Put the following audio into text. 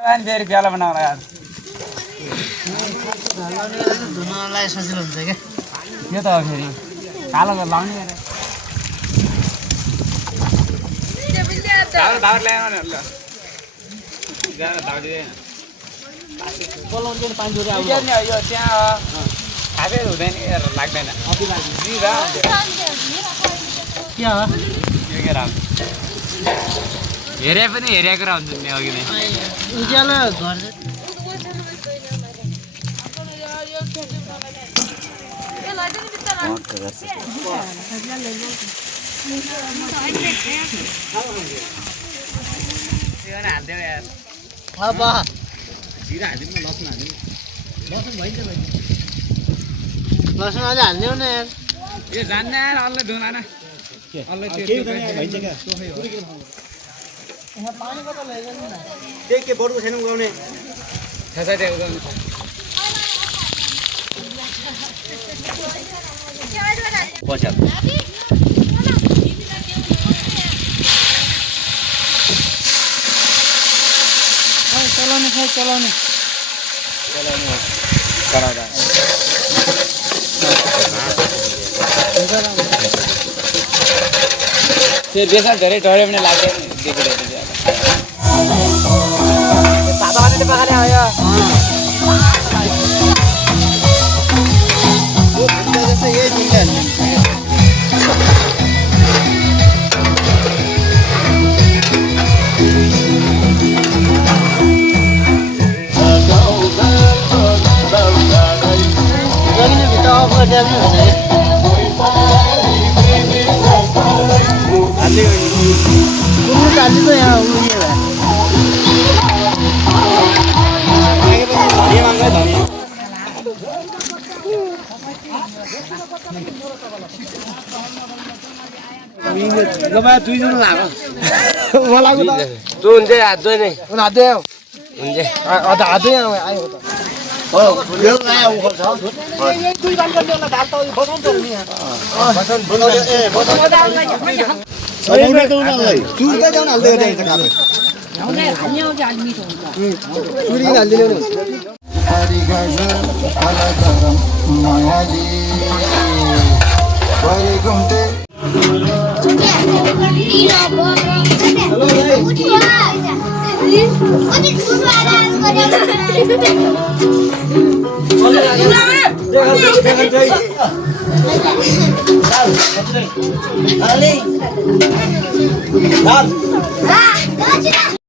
अनि फेरि प्याला बनाउन यार धुनलाई सजिलो हुन्छ क्या यो त हो फेरि कालो लाउने यार दाउर ल्याएन नि ल जान दाउर दिदैन बोलाउनु पनि पानी जोडी आउनु नि यो त्यहाँ खाबे हुँदैन यार लाग्दैन अति लाग्छ नि र के हो यो के राम हेरे पनि हेरेको र हुन्छ नि अघि नै उज्यालो घर हाल्थ्यो यार अब जिरा हालिदिनु न लसुन हालिदिनु लसुन भइन्छ लसुन अझै हाल्ने न यार यो जान्न यार अल्लै धुना न अल्लै केही छैन भइन्छ क्या पानी कता लैजानु न के बरुको छैन उगाउने खसाटे उगाउनु पछाड चलाउने कराउँदा त्यो बेसा धेरै डढ्यो भने लाग्दैन देखिरहेको तातो पानी आयो दुईजना लाग्यो तू हुन्छ हात धोइ नै हात दियो हुन्छ हात दियो आयो त Ah,